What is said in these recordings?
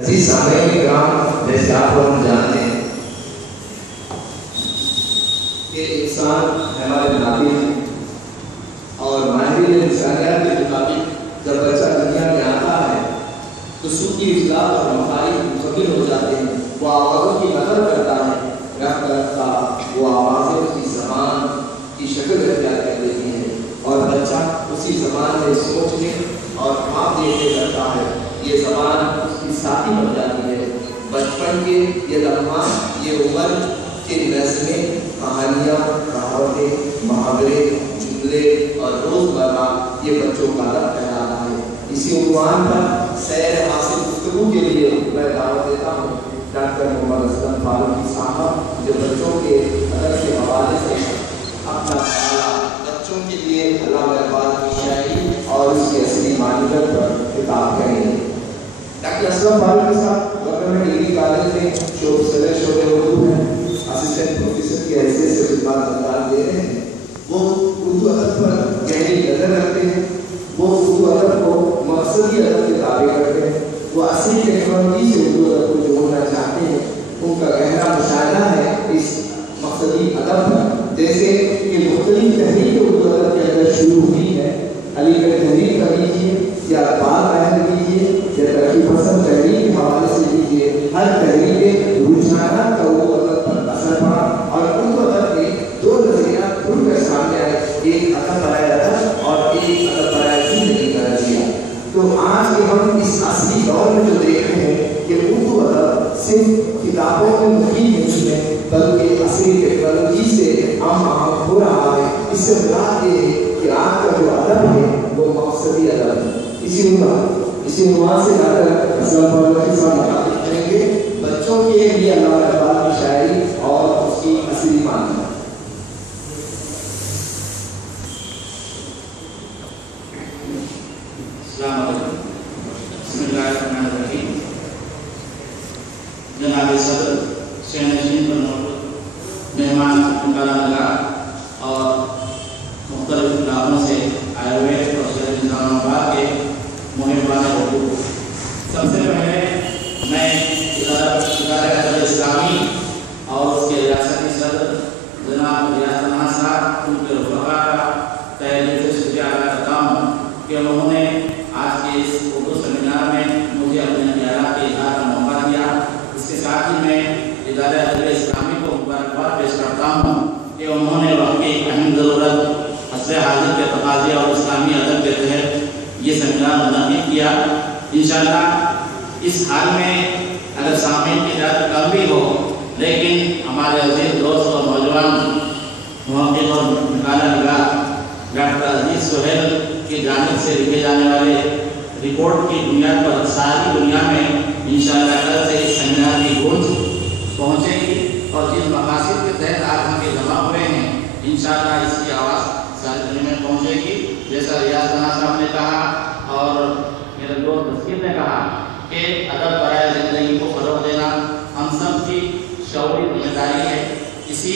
عزیز سامعین کرام، جیسے آپ اور ہم جانتے ہیں کہ انسان ہمارے ناطق ہے، اور ماہرین انسانیات کے مطابق جب بچہ دنیا میں آتا ہے تو سب کی اصلاح اور مخارج منفجر ہو جاتے ہیں۔ وہ آوازوں کی نقل کرتا ہے، رفتہ رفتہ وہ آوازیں اس کی زبان کی شکل اختیار کر لیتی ہیں، اور بچہ اسی زبان میں سوچنے اور خواب دیکھنے لگتا ہے۔ یہ زبان اس کی ساتھی بن جاتی ہے۔ بچپن کے یہ لمحات، یہ عمر کے نظمیں، کہانیاں، کہاوتیں، محاورے، جملے اور روزمرہ یہ بچوں کا ادب کہلاتا ہے۔ اسی عنوان پر سیر حاصل گفتگو کے لیے میں دعوت دیتا ہوں ڈاکٹر محمد اسلم فاروقی صاحب، جو بچوں کے ادب کے حوالے سے اپنا خیال بچوں کے لیے علامہ اقبال کی شاعری اور اس کی اصلی معنیت پر کتاب کریں گے۔ ڈاکٹر اسلم فاروقی صاحب گورنمنٹ ڈگری کالج میں صدر شعبہ اردو ہیں، اسسٹنٹ پروفیسر کی حیثیت سے خدمات انجام دے رہے ہیں۔ وہ اردو ادب پر گہری نظر رکھتے ہیں، وہ اردو ادب کو مقصدی ادب کے تابع کرتے ہیں، وہ اصلی ٹیکنالوجی سے اردو ادب کو جوڑنا چاہتے ہیں۔ ان کا گہرا مشاہدہ ہے اس مقصدی ادب پر، جیسے کہ مختلف تحریک اردو ادب کے اندر شروع ہوئی ہے۔ علی گڑھ تحریر کا لیجیے یا اقبال قاہر لیجیے یا ترقی پسند تحریر کے حوالے سے لیجیے، ہر تحریر کے رجحانات کا اردو ادب پر اثر پڑا، اور اردو ادب میں دو نظریات کھل کر سامنے آئے، ایک ادب برائے ادب اور ایک ادب برائے زندگی کا نظریہ۔ تو آج کے ہم اس اصلی دور میں جو دیکھ رہے ہیں کہ اردو ادب صرف کتابوں میں مفید نہیں ہے، بلکہ اصلی ٹیکنالوجی سے عام ہو رہا ہے۔ اس سے مراد یہ ہے کہ آج کا جو ادب ہے وہ مقصدی ادب ہے۔ اسی عنوان سے ڈاکٹر اسلم فاروقی صاحب مخاطب کریں گے بچوں کے لیے علامہ اقبال کی شاعری اور اس کی اصلی معنی۔ السلام علیکم، بسم اللہ الرحمن الرحیم۔ جناب صدر، شہنشین پر موجود مہمان مکرم اور مختلف علاقوں سے آئے ہوئے اور شہر نظام آباد کے محبان اردو، سب سے پہلے میں ادارہ ادب اسلامی اور اس کے ریاستی صدر جناب ریاض الحسن صاحب، ان کے رفقا کا تہہ دل سے شکریہ ادا کرتا ہوں کہ انہوں نے آج کے اس اردو سیمینار میں مجھے اپنے خیالات کے اظہار کا موقع دیا۔ اس کے ساتھ ہی میں ادارہ ادب اسلامی کو مبارکباد پیش کرتا ہوں کہ انہوں نے وقت کی اہم ضرورت عصر حاضر کے تقاضے اور اسلامی ادب کے تحت یہ سیمینار منعقد کیا۔ انشاءاللہ اس حال میں اگر سامعین کی تعداد کم بھی ہو، لیکن ہمارے عزیز دوست اور نوجوان محقق اور مطالعہ نگار ڈاکٹر عزیز سہیل کی جانب سے لکھے جانے والے رپورٹ کی بنیاد پر ساری دنیا میں انشاءاللہ کل سے اس سیمینار کی گونج پہنچے گی، اور جن مقاصد کے تحت آج ہم یہ جمع ہوئے ہیں انشاءاللہ اس کی آواز ساری دنیا میں پہنچے گی۔ جیسا ریاض الحسن صاحب نے کہا اور میرے دوست تسکین نے کہا کہ ادب برائے زندگی کو فروغ دینا ہم سب کی شعوری ذمہ داری ہے۔ اسی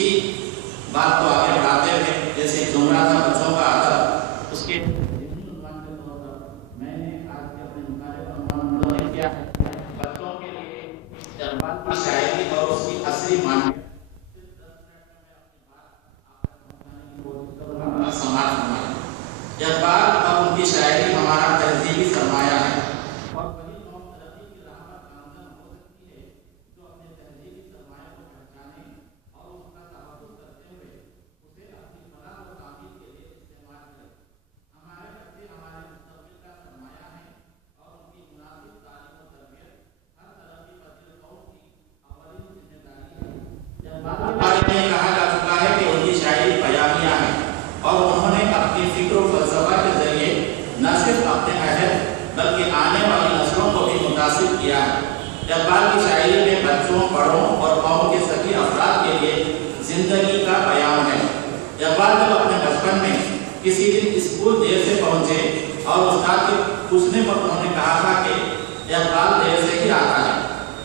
بات کو آگے بڑھاتے ہوئے جیسے جملہ تھا بچوں کا ادب، اس کے میں نے آج کے اپنے مطالعے کا عنوان کیا ہے بچوں کے لیے اقبال کی شاعری اور اس کی اصلی معنی۔ اقبال اور ان کی شاعری ہمارا تہذیبی سرمایہ ہے، اور وہی قوم ترقی کی راہ پر گامزن ہو سکتی ہے جو اپنے تہذیبی سرمایہ کو پہچانے اور اس کا تحفظ کرتے ہوئے اسے اپنی فلاح و تعمیر کے لیے استعمال کرے۔ ہمارے بچے ہمارے مستقبل کا سرمایہ ہیں، اور ان کی مناسب تعلیم و تربیت ہر ترقی پذیر قوم کی اولین ذمہ داری ہے۔ اقبال کے بارے میں کہا جا چکا ہے کہ ان کی شاعری بیانیہ ہے، اور انہوں نے اپنی فکر و فلسفہ کے ذریعے نہ صرف اپنے اہل بلکہ آنے والی نسلوں کو بھی متاثر کیا ہے۔ اقبال کی شاعری میں بچوں، بڑوں اور قوم کے سبھی افراد کے لیے زندگی کا بیان ہے۔ اقبال جب اپنے بچپن میں کسی دن اسکول دیر سے پہنچے اور استاد کے پوچھنے پر انہوں نے کہا تھا کہ اقبال دیر سے ہی آتا ہے،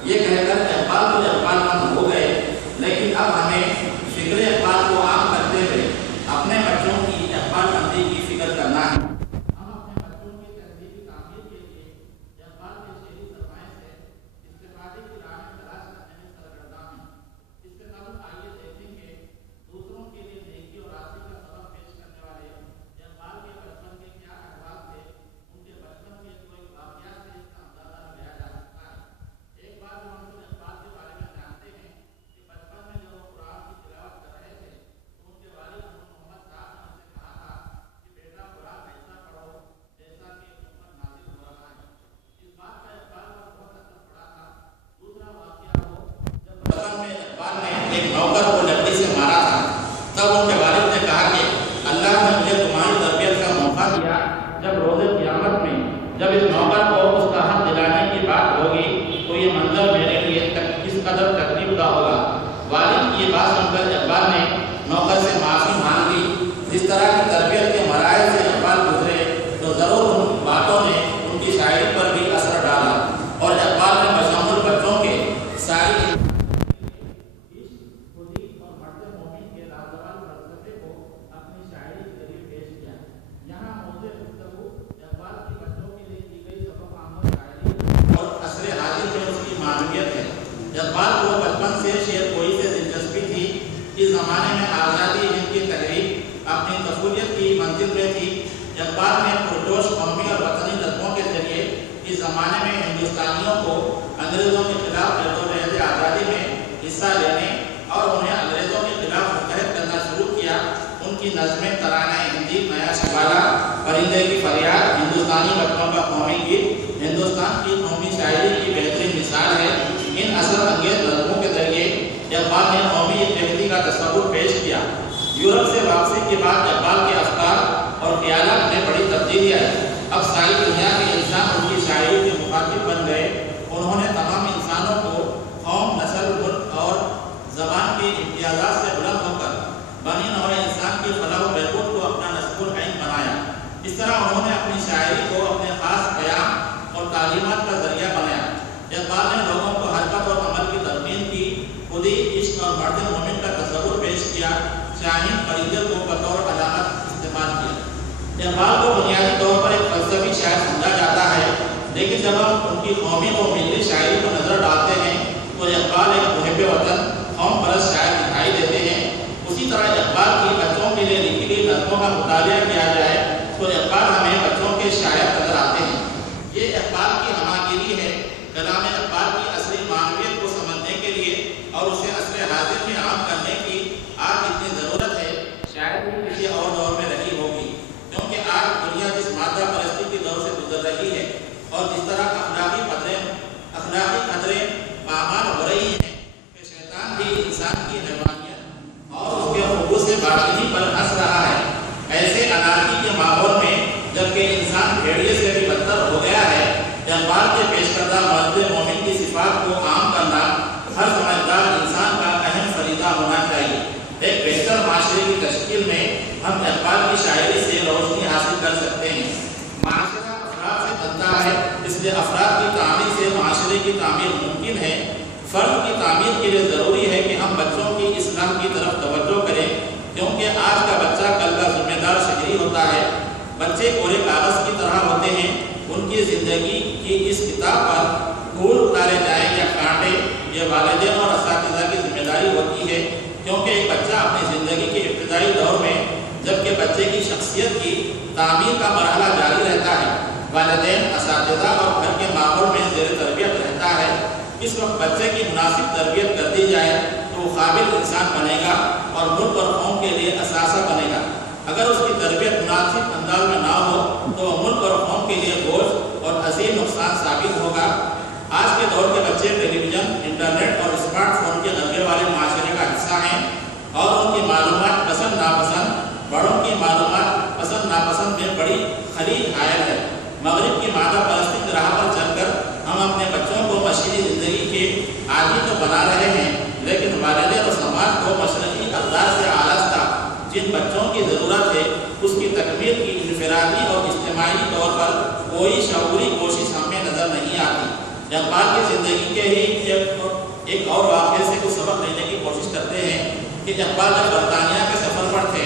یہ کہہ کر اقبال تو اقبال مند ہو گئے، لیکن اب ہمیں فکر اقبال کو عام کرتے ہوئے اپنے بچوں کی اقبال مندی کی فکر کرنا ہے۔ ہم اپنے بچوں کی تہذیبی تعمیر کے لیے اقبال کے شعری سرمایہ سے ہوگی تو یہ منظر میرے لیے اس قدر تکلیف دہ ہوگا۔ والد کی یہ بات سن کر اقبال نے نوکر سے معافی مانگ لی۔ جس طرح کی تربیت کے مراحل سے اقبال گزرے تو ضرور ان باتوں نے ان کی شاعری پر بھی اثر ڈالا، اور اقبال نے بشمول بچوں کے ساری اقبال کو بچپن سے شعر گوئی سے دلچسپی تھی۔ اس زمانے میں آزادی ہند کی تحریک اپنی طفولیت کی منزل میں تھی۔ اقبال نے پرجوش قومی اور وطنی نظموں کے ذریعے اس زمانے میں ہندوستانیوں کو انگریزوں کے خلاف جدوجہد آزادی میں حصہ لینے اور انہیں انگریزوں کے خلاف متحد کرنا شروع کیا۔ ان کی نظمیں ترانہ ہندی، نیا شوالا، پرندے کی فریاد، ہندوستانی بچوں کا قومی گیت ہندوستان کی قومی شاعری کی بہترین مثال ہے۔ ان اثر انگیز نظموں کے ذریعے اقبال نے قومی اتحادی کا تصور پیش کیا۔ یورپ سے واپسی کے بعد اقبال کے افکار اور خیالات میں بڑی تبدیلی آئی۔ اب ساری دنیا کے انسان ان کی شاعری کے مخاطب بن گئے۔ انہوں نے تمام انسانوں کو قوم، نسل، ملک اور زبان کے امتیازات سے بلند ہو کر بنی نوع انسان کی فلاح و بہبود کو اپنا نصب العین بنایا۔ اس طرح انہوں نے اپنی شاعری کو اپنے خاص قیام اور تعلیمات کا ذریعہ بنایا۔ اقبال نے لوگوں کو حرکت اور عمل کی تلقین کی، خودی، عشق اور مرد مومن کا تصور پیش کیا، شاہین پرندے کو بطور علامت استعمال کیا۔ اقبال کو بنیادی طور پر ایک فلسفی شاعر سمجھا جاتا ہے، لیکن جب ہم ان کی قومی و ملی شاعری کو نظر ڈالتے ہیں تو اقبال ایک محب وطن، قوم پرست شاعر دکھائی دیتے ہیں۔ اسی طرح اقبال کی بچوں کے لیے لکھی گئی نظموں کا مطالعہ کیا جائے تو اقبال ہمیں بچوں کے شاعر نظر آتے ہیں۔ یہ اقبال کی ہماگیری ہے۔ کلام اقبال کی اصلی معنویت کو سمجھنے کے لیے اور اسے عصر حاضر میں عام کرنے کی آج اتنی ضرورت ہے، شاید بھی کسی اور دور میں رہی ہوگی، کیونکہ آج دنیا جس مادہ پرستی کے دور سے گزر رہی ہے اور جس طرح اخلاقی خطرے پامال ہو رہی ہیں کہ شیطان بھی انسان کی حیوانیت اور اس کے حقوق سے باطنی پر ہنس رہا ہے، ایسے انارکی کے ماحول میں جبکہ انسان بھیڑیے سے بھی بدتر ہو گیا ہے، اقبال کے پیش کردہ مرد مومن کی صفات کو عام کرنا ہر سمجھدار انسان کا اہم فریضہ ہونا چاہیے۔ ایک بہتر معاشرے کی تشکیل میں ہم اقبال کی شاعری سے روشنی حاصل کر سکتے ہیں۔ معاشرہ افراد سے بنتا ہے، اس لیے افراد کی تعمیر سے معاشرے کی تعمیر ممکن ہے۔ فرد کی تعمیر کے لیے ضروری ہے کہ ہم بچوں کی اصلاح کی طرف توجہ کریں، کیونکہ آج کا بچہ کل کا ذمہ دار شہری ہوتا ہے۔ بچے کورے کاغذ کی طرح ہوتے ہیں، ان کی زندگی کی اس کتاب پر پھول اتارے جائیں یا کانٹے، یہ والدین اور اساتذہ کی ذمہ داری ہوتی ہے، کیونکہ ایک بچہ اپنی زندگی کے ابتدائی دور میں جبکہ بچے کی شخصیت کی تعمیر کا مرحلہ جاری رہتا ہے، والدین، اساتذہ اور گھر کے ماحول میں زیر تربیت رہتا ہے۔ اس وقت بچے کی مناسب تربیت کر دی جائے تو وہ قابل انسان بنے گا اور ملک اور قوم کے لیے اثاثہ بنے گا۔ اگر اس کی تربیت مناسب انداز میں نہ ہو تو وہ ملک اور قوم کے لیے بوجھ اور عظیم نقصان ثابت ہوگا۔ آج کے دور کے بچے ٹیلی ویژن، انٹرنیٹ اور اسمارٹ فون کے غلبے والے معاشرے کا حصہ ہیں اور ان کی معلومات پسند ناپسند، بڑوں کی معلومات پسند ناپسند میں بڑی خلیج حائل ہے۔ مغرب کی مادہ پرستی کی راہ پر چل کر ہم اپنے بچوں کو مشرقی زندگی کے عادی تو بنا رہے ہیں، لیکن والدین اور سماج کو مشرقی اقدار سے آراستہ جن بچوں کی ضرورت ہے اس کی تکمیل کی انفرادی اور اجتماعی طور پر کوئی شعوری کوشش ہمیں نظر نہیں آتی۔ اقبال کی زندگی کے ہی ایک اور واقعے سے کچھ سبق لینے کی کوشش کرتے ہیں کہ اقبال جب برطانیہ کے سفر پر تھے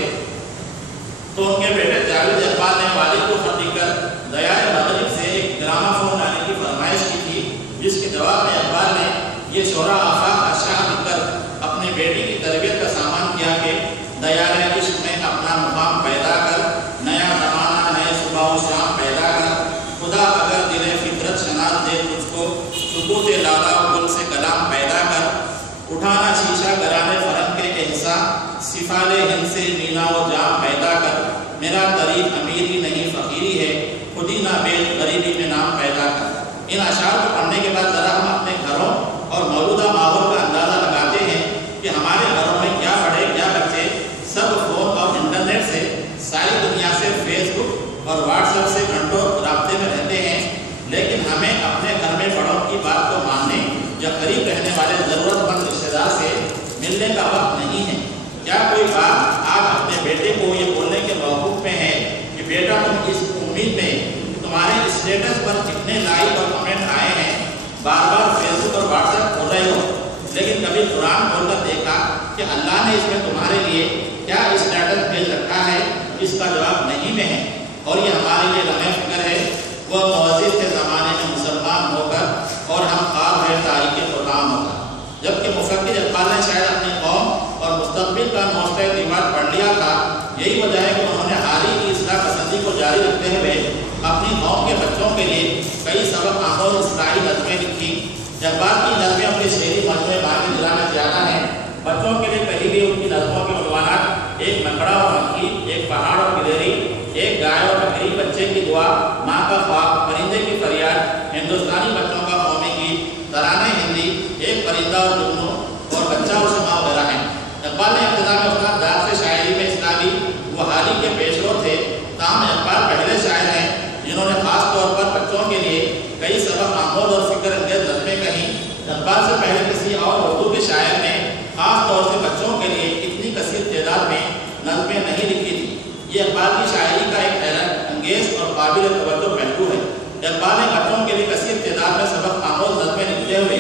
تو ان کے بیٹے جاوید اقبال نے والد کو خط لکھ کر دریائے مغرب سے ایک گراما فون لانے کی فرمائش کی تھی، جس کے جواب میں اقبال نے یہ شعرا آفاق کا شاہ لکھ کر اپنے بیٹی کی تربیت کا سامان کیا کہ دیارِ عشق میں اپنا مقام پیدا کر، نیا زمانہ نئے صبح و شام پیدا کر، خدا اگر دل فطرت شناس دے تجھ کو، سکوت لالا گل سے کلام پیدا کر، اٹھانا شیشہ گرانے فرن کے احسان، سفال ہند سے مینا و جام پیدا کر، میرا طریق امیری نہیں فقیری ہے، خودی نہ بیچ غریبی میں نام پیدا کر۔ ان اشعار کو پڑھنے کے بعد ذرا ہم اپنے گھروں اور موجودہ ماحول کا اندازہ لگاتے ہیں کہ ہمارے گھروں میں کیا بڑے کیا بچے سب فون اور انٹرنیٹ سے، ساری دنیا سے، فیس بک اور واٹس ایپ سے گھنٹوں رابطے میں رہتے ہیں، لیکن ہمیں اپنے گھر میں بڑوں کی بات जितने लाइक और कमेंट आए हैं, बार बार फेसबुक और व्हाट्सएप खोल रहे हो, लेकिन कभी कुरान खोलकर देखा कि अल्लाह ने इसमें तुम्हारे लिए क्या स्टेटस भेज रखा है? इसका जवाब नहीं में है। और ये हमारे लिए लम्हे फिक्र है। वह मुअज़्ज़िज़ के ज़माने में मुसलमान होकर और हम ख्वाब है तारीख़ क़ुरान होकर, जबकि मुफ़क्किर इक़बाल ने शायद अपनी कौम और मुस्तक़बिल का नौश्ता दीवार पढ़ लिया था। यही वजह है कि उन्होंने हाल ही की इस्लाह पसंदी को जारी रखते हुए अपनी कौम के बच्चों के लिए कई सबक आमोज़ इस्लाही नज़में लिखी। इक़बाल की नज़में अपने शेरी मजमूए माहिर जिला में ज़्यादा हैं। बच्चों के लिए कही गई उनकी नज़मों के उन्वानात एक मकड़ा और मक्खी, एक पहाड़ और गिलहरी, एक गाय और बकरी, बच्चे की दुआ, माँ का ख्वाब, परिंदे की फरियाद, हिंदुस्तानी बच्चों का कौमी गीत, तराने हिंदी, एक परिंदा और जुगनू और बच्चा और समा वगैरह हैं। इक़बाल ने इब्तिदा में उस्ताद दाद से शायरी में हिस्सा ली। वो हाल ही के पेशरो थे। ताहम इक़बाल पहले शायर हैं जिन्होंने ख़ास तौर पर बच्चों के लिए कई सबक आमोज़ और फ़िक्र अंगेज़ नज़में कहीं। इक़बाल से पहले किसी और उर्दू के शायर ने ख़ास तौर से बच्चों के लिए इतनी कसीर तादाद में नज़में नहीं लिखी थी। ये इक़बाल की शायरी का एक हैरत अंगेज़ और काबिल तवज्जो पहलू है। इक़बाल ने बच्चों के लिए कसीर तादाद में सबक आमोज़ नज़में लिखते हुए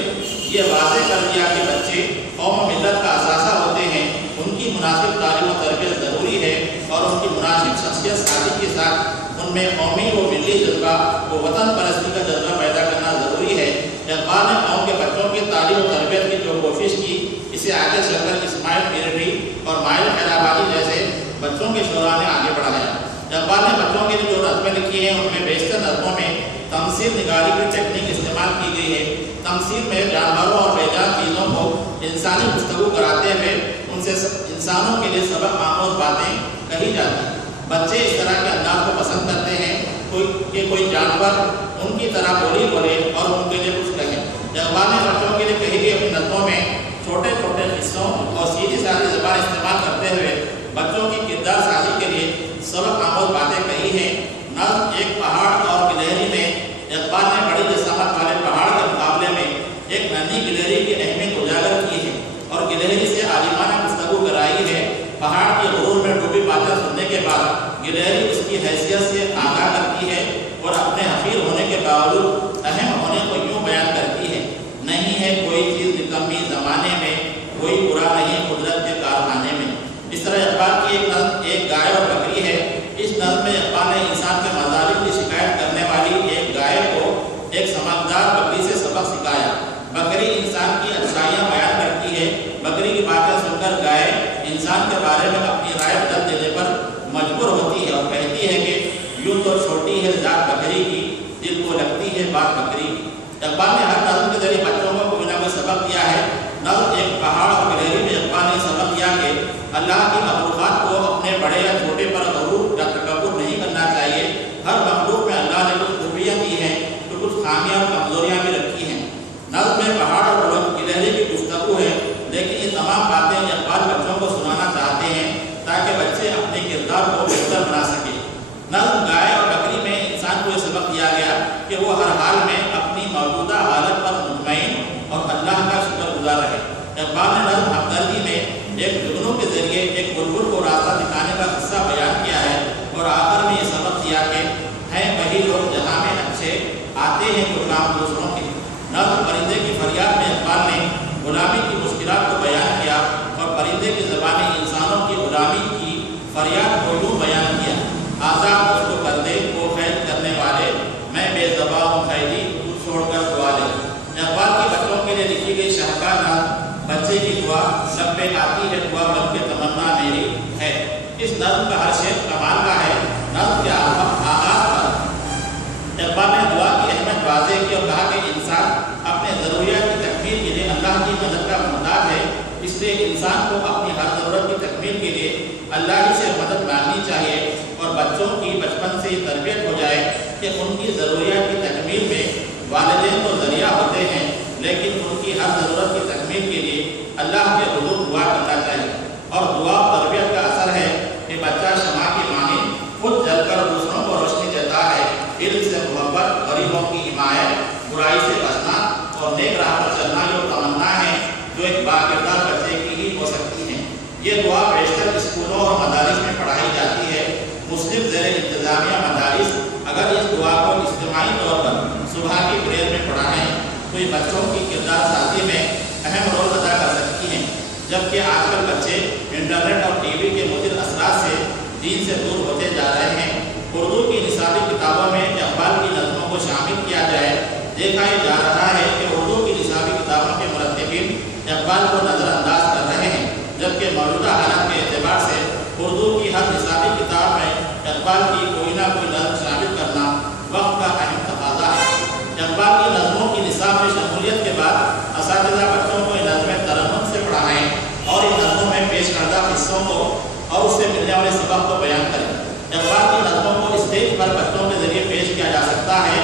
ये वाज़ेह कर दिया कि बच्चे कौम और मिल्लत का असासा होते हैं, उनकी मुनासिब तालीम और तरबियत ज़रूरी है और उनकी मुनासिब शख्सियत साजी के साथ उनमें कौमी व मिली जज्बा व वतन परस्ती का जज्बा पैदा करना ज़रूरी है। इक़बाल ने कौम के बच्चों की तालीम और तरबियत की जो कोशिश की, इसे आगे चलकर इस्माइल पीरडी और माइल हैदराबादी जैसे बच्चों के शोरा ने आगे बढ़ाया। इक़बाल ने बच्चों के लिए जो नज़में लिखी हैं उनमें बेशतर नज़मों में तमसील निगारी की टेक्निक इस्तेमाल की गई है। तमसील में जानवरों और बेजान चीज़ों को इंसानी गुफ्तगू कराते हुए उनसे इंसानों के लिए सबक आमोज़ बातें कही जाती हैं। बच्चे इस तरह के अंदाज को पसंद करते हैं कोई जानवर उनकी तरह बोली बोले और उनके लिए कुछ कहे। इक़बाल ने बच्चों के लिए कही गई अपनी नज़मों में छोटे छोटे हिस्सों और सीधी सादी ज़बान इस्तेमाल करते हुए बच्चों की किरदार साजी के लिए सबक आमोज़ बातें कही हैं। नज़्म एक पहाड़ और गिलहरी में इक़बाल ने बड़ी जसामत वाले पहाड़ के मुकाबले में एक नन्ही गिलहरी की अहमियत उजागर की है और गिलहरी से आलिमाना गुफ्तगू कराई है। पहाड़ के गुरूर में डूबी बातें सुनने के बाद गिलहरी उसकी हैसियत से आगाह करती है और अपने हफीर होने के बावजूद अहम होने को यूँ बयान करती है, नहीं है कोई चीज़ निकम्मी ज़माने में, कोई बुरा नहीं कुदरत के कारखाने में। इस तरह इक़बाल की एक नज़्म एक गाय और बकरी है। इस नज़्म में इक़बाल ने इंसान के मज़ालिम की शिकायत करने वाली एक गाय को एक समझदार बकरी से सबक सिखाया। बकरी इंसान की अच्छाइयाँ बयान करती है। बकरी की बातें सुनकर गाय इंसान के बारे में अपनी राय बदल देने पर मजबूर होती है और कहती है कि यूँ तो छोटी है जात बकरी की, दिल को लगती है बात बकरी की। इक़बाल ने हर नज़्म के जरिए बच्चों को कोई ना कोई सबक दिया है। नज़्म एक पहाड़ और गिलहरी में इक़बाल ने सबक दिया कि अल्लाह की मखलूक़ात को अपने बड़े या छोटे पर गरूर या तकब्बुर नहीं करना चाहिए। हर मखलूक में अल्लाह ने कुछ खूबियाँ दी हैं तो कुछ खामियाँ और कमज़ोरियाँ भी रखी हैं। नज़्म में पहाड़ और गिलहरी की गुफ्तगू है, लेकिन ये तमाम बातें इक़बाल बच्चों को सुनाना चाहते हैं ताकि बच्चे अपने किरदार को बेहतर बना सकें। नज़्म गाय और बकरी में इंसान को ये सबक दिया गया कि वो हर हाल में अपनी मौजूदा हालत पर मुतमईन और अल्लाह का शुक्रगुज़ार रहे। इक़बाल ने नज़्म हमदर्दी में एक जुगनू के जरिए एक बुलबुल को रास्ता दिखाने का किस्सा बयान किया है और आखिर में ये सबक दिया कि हैं वही लोग जहाँ में अच्छे आते हैं जो काम दूसरों के। नज़्म परिंदे की फरियाद में इक़बाल ने गुलामी की मुश्किलात को बयान किया और परिंदे की ज़बानी इंसानों की गुलामी की फरियाद को यूँ बयान किया, आज़ाद उसको कर दे वो कैद करने वाले, मैं बेज़बा हूँ कैदी तू छोड़कर दुआ ले। इक़बाल के बच्चों के लिए लिखी गई शाहकार नज़्म बच्चे की दुआ सब पे आती है दुआ बन के तमन्ना मेरी है। इस नज़्म का हर शेर कमाल का है। नज़्म के आगाज़ पर इक़बाल ने दुआ की अहमियत वाज़ेह की और कहा कि इंसान अपने ज़रूरियात की तकमील के लिए अल्लाह की मदद का मोहताज है, इसलिए इंसान को अपनी हर ज़रूरत की तकमील के लिए अल्लाह ही से मदद मांगनी चाहिए और बच्चों की बचपन से तरबियत हो जाए कि उनकी ज़रूरियात की तकमील में वालिदैन तो ज़रिया होते हैं, लेकिन उनकी हर ज़रूरत की तकमील के लिए अल्लाह के हुज़ूर दुआ करना चाहिए। और दुआ तरबियत का असर है कि बच्चा शमा की मानी खुद जलकर दूसरों को रोशनी देता है। इल्म से मोहब्बत, गरीबों की हिमायत, बुराई से बचना और नेक राह पर चलना ये तमन्ना है जो एक बाकिरदार बच्चे की ही हो सकती है। ये दुआ बेशतर स्कूलों और मदारिस में पढ़ाई जाती है। मुस्लिम ज़ेर इंतज़ामिया मदारिस अगर इस दुआ को इज्तिमाई तौर पर सुबह की प्रेयर में पढ़ाएं तो ये बच्चों की किरदार साजी में अहम रोल अदा कर सकती हैं। जबकि आजकल बच्चे इंटरनेट और टीवी के मुज़िर असरात से दीन से दूर होते जा रहे हैं। उर्दू की निसाबी किताबों में इक़बाल की नज़्मों को शामिल किया जाए। देखा जा रहा है कि उर्दू की निसाबी किताबों के मुरत्तिबीन इक़बाल को नज़रअंदाज कर रहे हैं, जबकि मौजूदा हालात के एतबार से उर्दू की हर निसाबी किताब में इक़बाल की कोई ना कोई नज़्म शामिल करना वक्त का अहम तकाज़ा है। इक़बाल की नज़्मों की निसाब में शमूलियत के बाद असातिज़ा बच्चों को इन नज़्में तरन्नुम से पढ़ाएं और इन नज़्मों में पेश करदा हिस्सों को और उससे मिलने वाले सबक को बयान करें। इक़बाल की नज़्मों को स्टेज पर बच्चों के ज़रिए पेश किया जा सकता है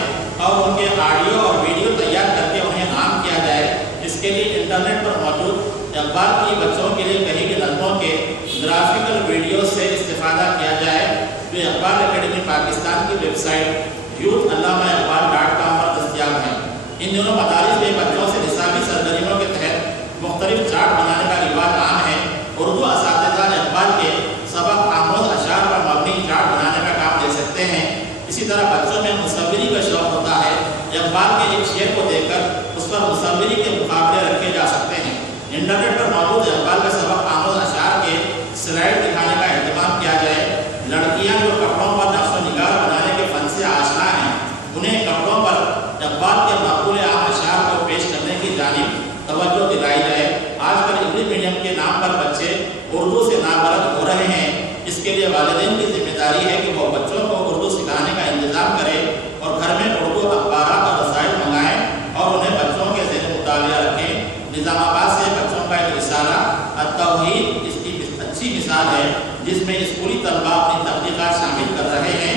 और उनके ऑडियो और वीडियो तैयार करके उन्हें आम किया जाए। इसके लिए इंटरनेट पर मौजूद इक़बाल की बच्चों के लिए कही गई नज़्मों के ग्राफिकल वीडियो से इस्तेफादा किया जाए, जो इक़बाल एकेडमी पाकिस्तान की वेबसाइट youth-allama-iqbal.com पर दस्तयाब है। इन दिनों मदारिस में बच्चों से निसाबी सरगर्मियों के तहत मुख्तलिफ चार्ट बनाने का रिवाज आम है। उर्दू असातिज़ा इक़बाल के सबक आमोज़ अशार पर मबनी चार्ट बनाने का काम दे सकते हैं। इसी तरह बच्चों में मुसव्विरी का शौक़ होता है। इक़बाल के एक शेर को देखकर उस पर मुसव्विरी के मुकाबले रखे जा सकते हैं। इंटरनेट पर मौजूद इक़बाल के सबक आमोज़ अशार के स्लाइड दिखाने का अहतमाम किया जाए। लड़कियाँ जो कपड़ों पर नक्श व निगार बनाने के फन से आशना हैं, उन्हें कपड़ों पर इक़बाल के मक़बूल आम अशार को पेश करने की जानिब तवज्जो दिलाई जाए। आजकल इंग्लिश मीडियम के नाम पर बच्चे उर्दू से नाबलद हो रहे हैं। इसके लिए वालिदैन की जिम्मेदारी है कि वो बच्चों को उर्दू सिखाने का इंतज़ाम करें और घर में उर्दू अखबारात और रसाइल मंगाएँ और उन्हें बच्चों के ज़हन मुतालिया रखें। निज़ामाबाद से बच्चों का एक रिसाला अत-तौहीद इसकी अच्छी मिसाल है, जिसमें स्कूली तलबा अपनी तहक़ीक़ात शामिल कर रहे हैं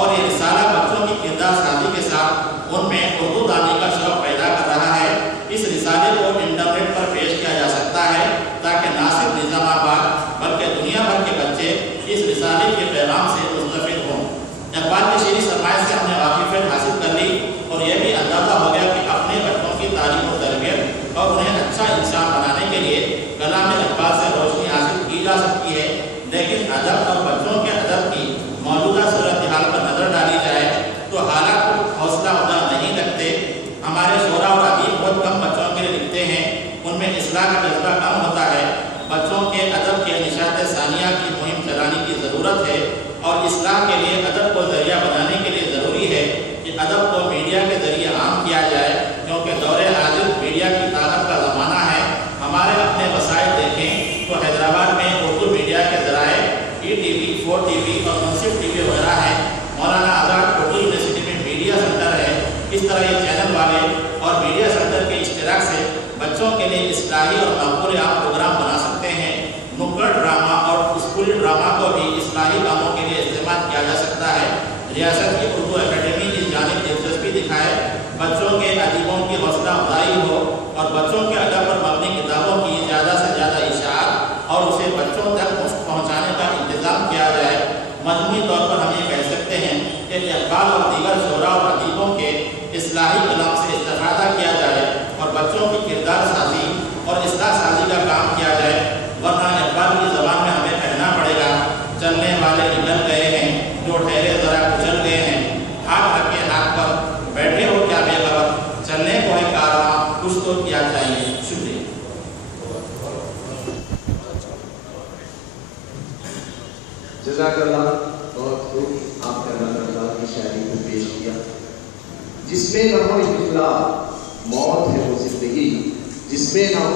और ये रिसाला बच्चों की किरदार साजी के साथ उनमें उर्दू दानी का शौक़ पैदा कर रहा है। इस रिसाले को इंटरनेट पर पेश किया जा सकता है ताकि ना सिर्फ निज़ामाबाद बल्कि दुनिया भर के बच्चे इस रिसाले के पैगाम से मुस्तफ़िद हों। इक़बाल की शेरी सरमाए से हमने वाक़िफ़ियत हासिल कर ली और यह भी अंदाज़ा हो गया कि अपने बच्चों की तालीम और तरबियत और उन्हें अच्छा इंसान बनाने के लिए कलाम इक़बाल से रोशनी हासिल की जा सकती है। लेकिन अदब और बच्चों के अदब की मौजूदा सूरत हाल पर नज़र डाली जाए तो हालात को हौसला अफजा नहीं लगते। हमारे शोरा और अदीब बहुत कम बच्चों के लिए लिखते हैं, उनमें इस्लाह का जज्बा कम होता है। बच्चों के अदब के निशात सानिया की मुहिम चलाने की ज़रूरत है और इस्लाह के लिए अदब को ज़रिया बनाने के लिए ज़रूरी है कि अदब को मीडिया के ज़रिए आम किया जाए, क्योंकि दौरे हाजिर मीडिया की ताकत का ज़माना है। हमारे अपने वसाइल देखें तो हैदराबाद में उर्दू मीडिया के ज़राए ETV, 4TV और मुंसिफ TV वगैरह हैं। मौलाना आज़ाद उर्दू यूनिवर्सिटी में मीडिया सेंटर है। इस तरह ये चैनल वाले और मीडिया सेंटर के इश्तिराक से बच्चों के लिए इस्लाही और मक़बूल आम प्रोग्राम बना सकते हैं। नुक्कड़ ड्रामा और स्कूली ड्रामा को भी इस्लाही कामों के लिए इस्तेमाल किया जा सकता है। रियासत की उर्दू एकेडमी इस जानिब दिलचस्पी दिखाए, बच्चों के अदीबों की हौसला अफजाई हो और बच्चों के अदब पर मबनी किताबों की ज़्यादा से ज़्यादा इशाअत और उसे बच्चों तक पहुँचाने का इंतज़ाम किया जाए। मजमूई तौर पर हम ये कह सकते हैं कि इक़बाल और दीगर शोरा और अदीबों के इस्लाही कलाम से इस्तेफादा किया जाए और बच्चों की किरदार साजी और इस्लाह साजी का काम किया जाए, वरना इक़बाल की ज़बान में हमें कहना पड़ेगा, चलने वाले निकल गए हैं, जो ठहरे ज़रा कुचल गए हैं, हाथ रखे हाथ पर बैठे हो क्या बेखबर, चलने को है कारवां कुछ तो किया चाहिए। शुक्रिया। जज़ाकल्लाह, बहुत खूब आपने अल्लाह की शायरी को पेश किया, जिसमें ना हो इख्तिलाफ, मौत है वो ज़िंदगी, जिसमें ना हो